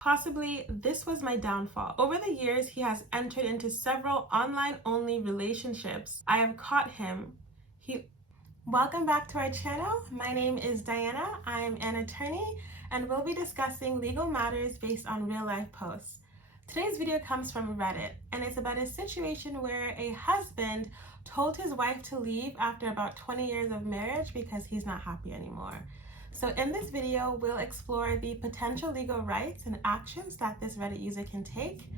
Possibly this was my downfall. Over the years, he has entered into several online-only relationships. I have caught him. Welcome back to our channel. My name is Diana. I am an attorney and we'll be discussing legal matters based on real-life posts. Today's video comes from Reddit and it's about a situation where a husband told his wife to leave after about 20 years of marriage because he's not happy anymore. So in this video, we'll explore the potential legal rights and actions that this Reddit user can take.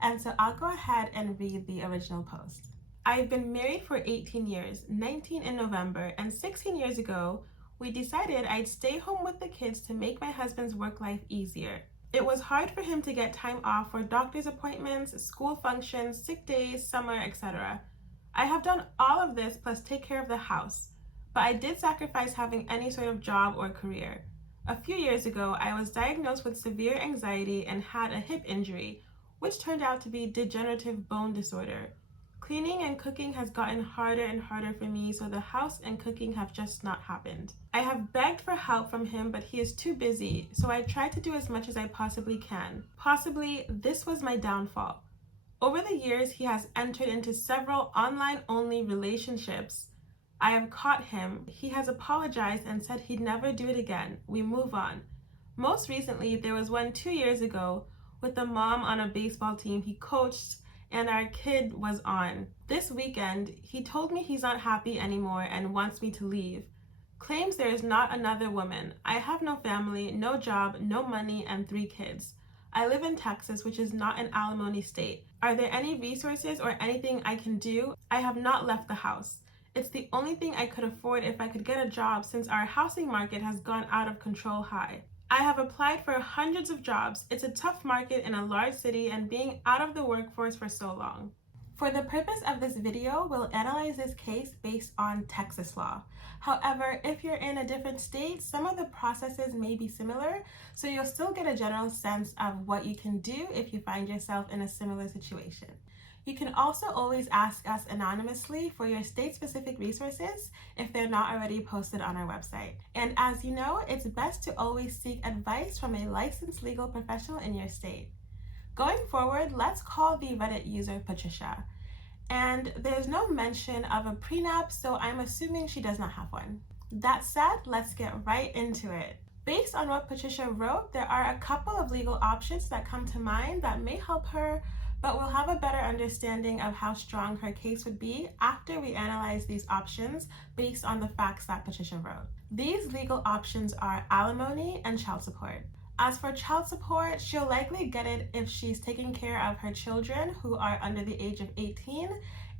And so I'll go ahead and read the original post. I've been married for 18 years, 19 in November, and 16 years ago, we decided I'd stay home with the kids to make my husband's work life easier. It was hard for him to get time off for doctor's appointments, school functions, sick days, summer, etc. I have done all of this plus take care of the house. But I did sacrifice having any sort of job or career. A few years ago, I was diagnosed with severe anxiety and had a hip injury, which turned out to be degenerative bone disorder. Cleaning and cooking has gotten harder and harder for me, so the house and cooking have just not happened. I have begged for help from him, but he is too busy, so I tried to do as much as I possibly can. Possibly this was my downfall. Over the years, he has entered into several online-only relationships. I have caught him. He has apologized and said he'd never do it again. We move on. Most recently, there was one 2 years ago with the mom on a baseball team he coached and our kid was on. This weekend, he told me he's not happy anymore and wants me to leave. Claims there is not another woman. I have no family, no job, no money, and 3 kids. I live in Texas, which is not an alimony state. Are there any resources or anything I can do? I have not left the house. It's the only thing I could afford if I could get a job since our housing market has gone out of control high. I have applied for hundreds of jobs. It's a tough market in a large city and being out of the workforce for so long. For the purpose of this video, we'll analyze this case based on Texas law. However, if you're in a different state, some of the processes may be similar, so you'll still get a general sense of what you can do if you find yourself in a similar situation. You can also always ask us anonymously for your state-specific resources if they're not already posted on our website. And as you know, it's best to always seek advice from a licensed legal professional in your state. Going forward, let's call the Reddit user Patricia. And there's no mention of a prenup, so I'm assuming she does not have one. That said, let's get right into it. Based on what Patricia wrote, there are a couple of legal options that come to mind that may help her, but we'll have a better understanding of how strong her case would be after we analyze these options based on the facts that Patricia wrote. These legal options are alimony and child support. As for child support, she'll likely get it if she's taking care of her children who are under the age of 18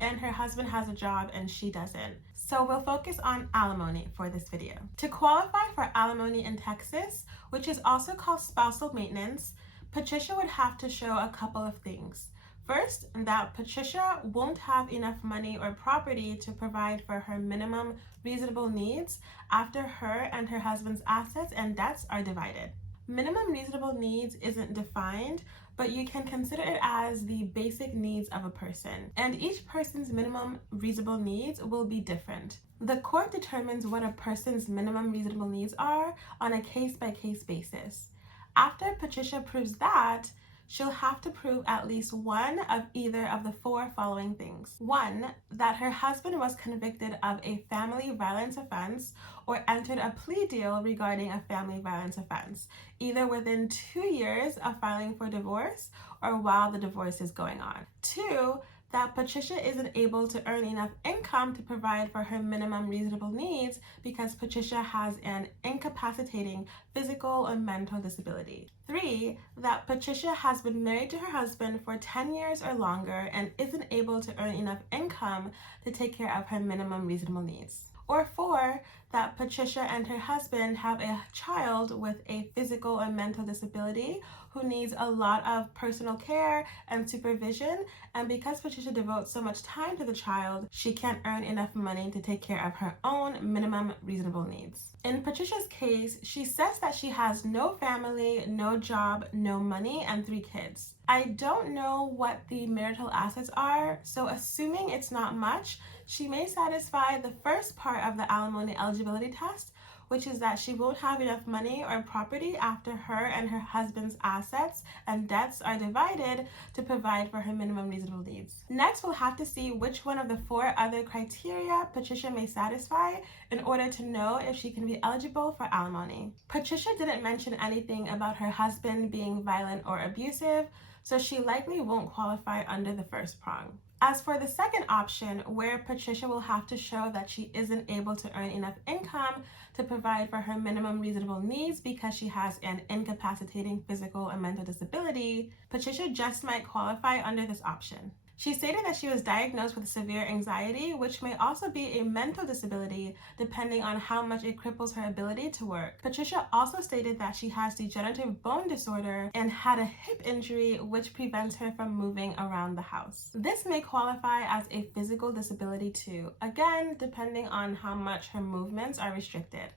and her husband has a job and she doesn't. So we'll focus on alimony for this video. To qualify for alimony in Texas, which is also called spousal maintenance, Patricia would have to show a couple of things. First, that Patricia won't have enough money or property to provide for her minimum reasonable needs after her and her husband's assets and debts are divided. Minimum reasonable needs isn't defined, but you can consider it as the basic needs of a person. And each person's minimum reasonable needs will be different. The court determines what a person's minimum reasonable needs are on a case-by-case basis. After Patricia proves that, she'll have to prove at least one of either of the 4 following things. 1, that her husband was convicted of a family violence offense or entered a plea deal regarding a family violence offense, either within 2 years of filing for divorce or while the divorce is going on. 2, that Patricia isn't able to earn enough income to provide for her minimum reasonable needs because Patricia has an incapacitating physical or mental disability. 3, that Patricia has been married to her husband for 10 years or longer and isn't able to earn enough income to take care of her minimum reasonable needs. Or 4, that Patricia and her husband have a child with a physical or mental disability who needs a lot of personal care and supervision, and because Patricia devotes so much time to the child, she can't earn enough money to take care of her own minimum reasonable needs. In Patricia's case, she says that she has no family, no job, no money, and 3 kids. I don't know what the marital assets are, so assuming it's not much, she may satisfy the first part of the alimony eligibility test, which is that she won't have enough money or property after her and her husband's assets and debts are divided to provide for her minimum reasonable needs. Next, we'll have to see which one of the 4 other criteria Patricia may satisfy in order to know if she can be eligible for alimony. Patricia didn't mention anything about her husband being violent or abusive, so she likely won't qualify under the first prong. As for the second option, where Patricia will have to show that she isn't able to earn enough income to provide for her minimum reasonable needs because she has an incapacitating physical or mental disability, Patricia just might qualify under this option. She stated that she was diagnosed with severe anxiety, which may also be a mental disability depending on how much it cripples her ability to work. Patricia also stated that she has degenerative bone disorder and had a hip injury which prevents her from moving around the house. This may qualify as a physical disability too, again depending on how much her movements are restricted.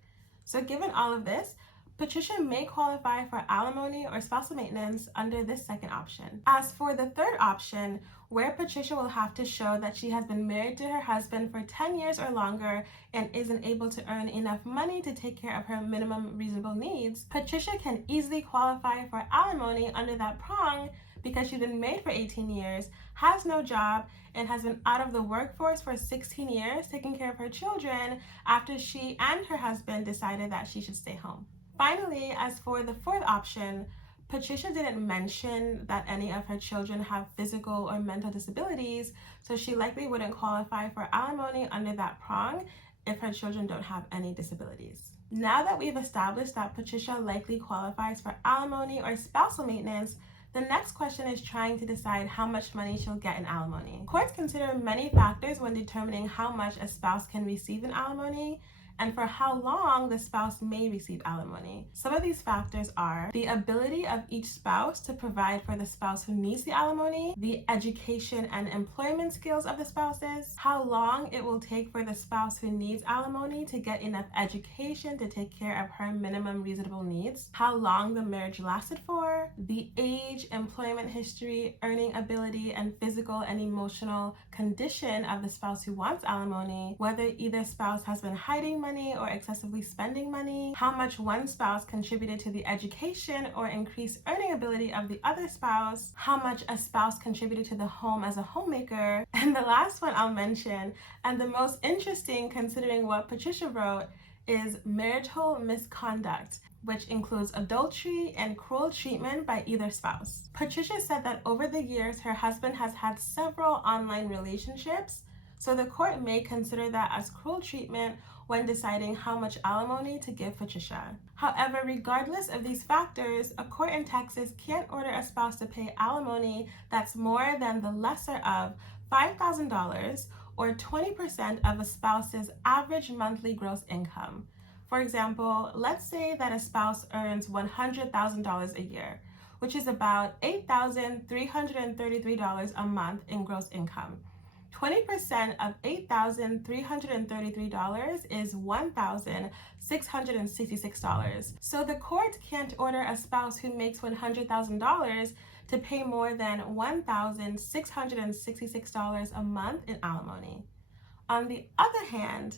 So given all of this, Patricia may qualify for alimony or spousal maintenance under this second option. As for the third option, where Patricia will have to show that she has been married to her husband for 10 years or longer and isn't able to earn enough money to take care of her minimum reasonable needs, Patricia can easily qualify for alimony under that prong because she's been married for 18 years, has no job, and has been out of the workforce for 16 years taking care of her children after she and her husband decided that she should stay home. Finally, as for the fourth option, Patricia didn't mention that any of her children have physical or mental disabilities, so she likely wouldn't qualify for alimony under that prong if her children don't have any disabilities. Now that we've established that Patricia likely qualifies for alimony or spousal maintenance, the next question is trying to decide how much money she'll get in alimony. Courts consider many factors when determining how much a spouse can receive in alimony and for how long the spouse may receive alimony. Some of these factors are the ability of each spouse to provide for the spouse who needs the alimony, the education and employment skills of the spouses, how long it will take for the spouse who needs alimony to get enough education to take care of her minimum reasonable needs, how long the marriage lasted for, the age, employment history, earning ability, and physical and emotional condition of the spouse who wants alimony, whether either spouse has been hiding money or excessively spending money, how much one spouse contributed to the education or increased earning ability of the other spouse, how much a spouse contributed to the home as a homemaker, and the last one I'll mention, and the most interesting considering what Patricia wrote, is marital misconduct, which includes adultery and cruel treatment by either spouse. Patricia said that over the years her husband has had several online relationships, so the court may consider that as cruel treatment when deciding how much alimony to give Patricia. However, regardless of these factors, a court in Texas can't order a spouse to pay alimony that's more than the lesser of $5,000 or 20% of a spouse's average monthly gross income. For example, let's say that a spouse earns $100,000 a year, which is about $8,333 a month in gross income. 20% of $8,333 is $1,666. So the court can't order a spouse who makes $100,000 to pay more than $1,666 a month in alimony. On the other hand,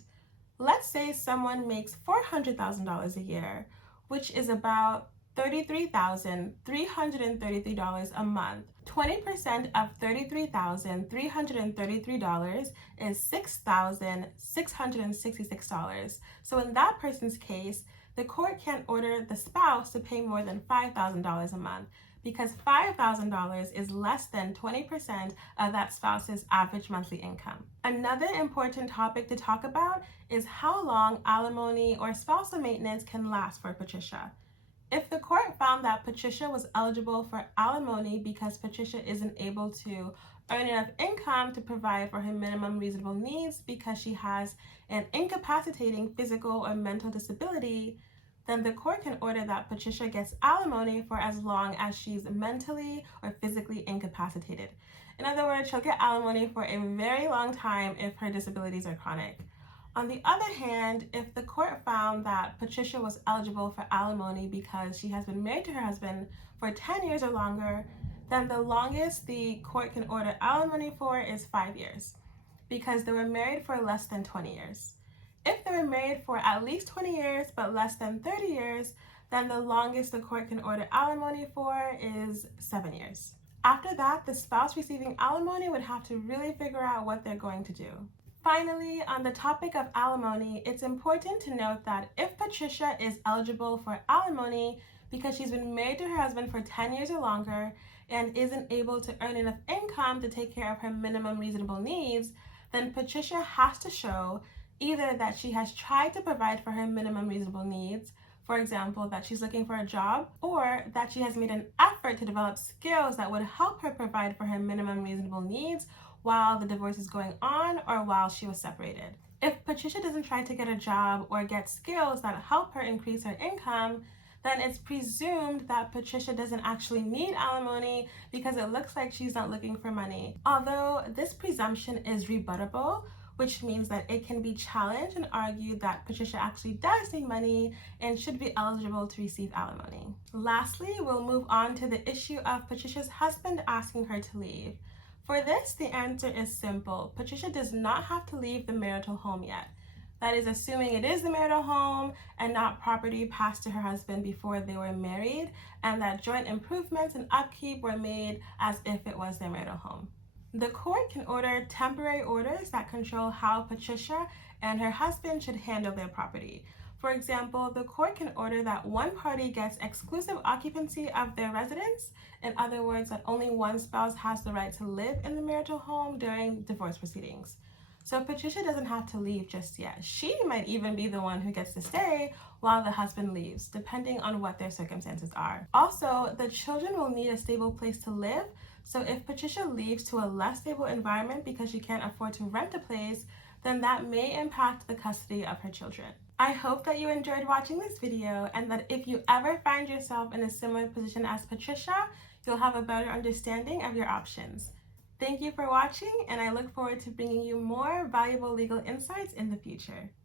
let's say someone makes $400,000 a year, which is about $33,333 a month. 20% of $33,333 is $6,666. So in that person's case, the court can't order the spouse to pay more than $5,000 a month because $5,000 is less than 20% of that spouse's average monthly income. Another important topic to talk about is how long alimony or spousal maintenance can last for Patricia. If the court found that Patricia was eligible for alimony because Patricia isn't able to earn enough income to provide for her minimum reasonable needs because she has an incapacitating physical or mental disability, then the court can order that Patricia gets alimony for as long as she's mentally or physically incapacitated. In other words, she'll get alimony for a very long time if her disabilities are chronic. On the other hand, if the court found that Patricia was eligible for alimony because she has been married to her husband for 10 years or longer, then the longest the court can order alimony for is 5 years because they were married for less than 20 years. If they were married for at least 20 years but less than 30 years, then the longest the court can order alimony for is 7 years. After that, the spouse receiving alimony would have to really figure out what they're going to do. Finally, on the topic of alimony, it's important to note that if Patricia is eligible for alimony because she's been married to her husband for 10 years or longer and isn't able to earn enough income to take care of her minimum reasonable needs, then Patricia has to show either that she has tried to provide for her minimum reasonable needs, for example, that she's looking for a job, or that she has made an effort to develop skills that would help her provide for her minimum reasonable needs while the divorce is going on or while she was separated. If Patricia doesn't try to get a job or get skills that help her increase her income, then it's presumed that Patricia doesn't actually need alimony because it looks like she's not looking for money. Although this presumption is rebuttable, which means that it can be challenged and argued that Patricia actually does need money and should be eligible to receive alimony. Lastly, we'll move on to the issue of Patricia's husband asking her to leave. For this, the answer is simple. Patricia does not have to leave the marital home yet. That is assuming it is the marital home and not property passed to her husband before they were married, and that joint improvements and upkeep were made as if it was their marital home. The court can order temporary orders that control how Patricia and her husband should handle their property. For example, the court can order that one party gets exclusive occupancy of their residence. In other words, that only one spouse has the right to live in the marital home during divorce proceedings. So Patricia doesn't have to leave just yet. She might even be the one who gets to stay while the husband leaves, depending on what their circumstances are. Also, the children will need a stable place to live. So if Patricia leaves to a less stable environment because she can't afford to rent a place, then that may impact the custody of her children. I hope that you enjoyed watching this video and that if you ever find yourself in a similar position as Patricia, you'll have a better understanding of your options. Thank you for watching, and I look forward to bringing you more valuable legal insights in the future.